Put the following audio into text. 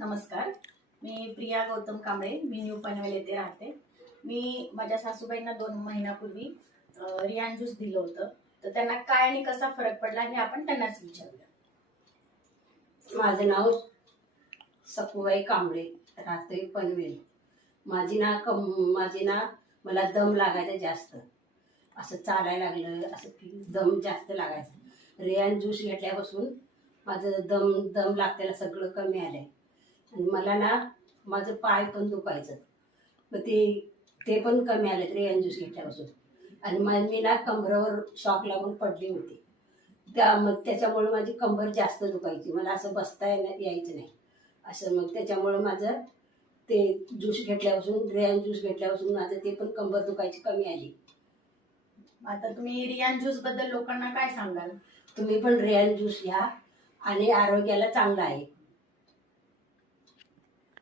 नमस्कार मी प्रिया गौतम कांबळे मी न्यू पनवेल येथे राहते मी माझ्या सासूबाईंना दोन महिन्यापूर्वी रियान ज्यूस दिलं होतं तर त्यांना काय आणि कसा फरक पडला हे आपण त्यांनाच विचारलं माझं नाव सपूबाई कांबळे राहते पनवेल माझी ना कम माझी ना मला दम लागायचा जास्त असं चालायला लागलं असं दम जास्त लागायचं रियान ज्यूस घेतल्यापासून माझं दम दम लागतेला सगळं कमी आलंय आणि मला ना माझं पाय पण दुखायचं मग ते ते पण कमी आले तरी ज्यूस घेतल्यापासून आणि मग मी ना कंबरावर शॉक लागून पडली होती त्या मग त्याच्यामुळे माझी कंबर जास्त दुखायची मला असं बसता यायचं नाही असं मग त्याच्यामुळं माझं ते ज्यूस घेतल्यापासून रियान ज्यूस घेतल्यापासून माझं ते पण कंबर दुखायची कमी आली आता तुम्ही रियान ज्यूस बद्दल लोकांना काय सांगाल तुम्ही पण रियान ज्यूस घ्या आणि आरोग्याला चांगला आहे